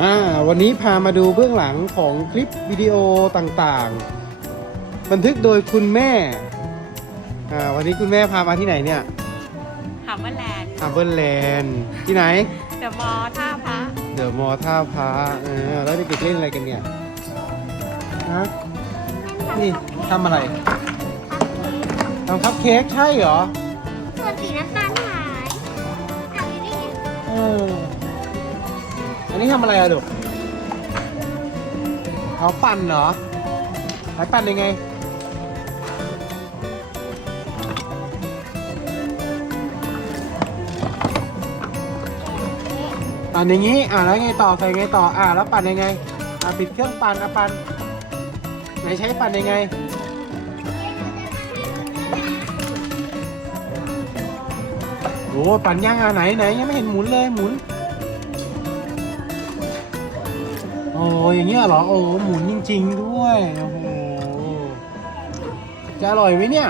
อ่าวันนี้พามาดูเบื้องหลังของคลิปวิดีโอต่างๆ บันทึกโดยคุณแม่อ่าวันนี้คุณแม่พามาที่ไหนเนี่ยฮาร์เบอร์แลนด์ฮาร์เบอร์แลนด์ที่ไหน เดอะมอลล์ท่าพระเดอะมอท่าพระเออแล้วเด็กๆเล่นอะไรกันเนี่ยฮะนี่ทำอะไรทำคัพเค้กใช่เหรอ ส่วนสีน้ำตาลหา นนี้ทำอะไรอะลูกเขาปั่นเหรอไหนปั่นยังไง ปั่นอย่างนี้ อ่าแล้วไงต่อ ใส่ไงต่อ อ่าแล้วปั่นยังไง อ่าปิดเครื่องปั่นอะปั่นไหนใช้ปั่นยังไง โอ้ปั่นย่างอะไหนไหนยังไม่เห็นหมุนเลยหมุน โอ้ยอย่างเงี้ยเหรอ โอ้หมุนจริง ๆ ด้วย โอ้โห จะอร่อยไหมเนี่ย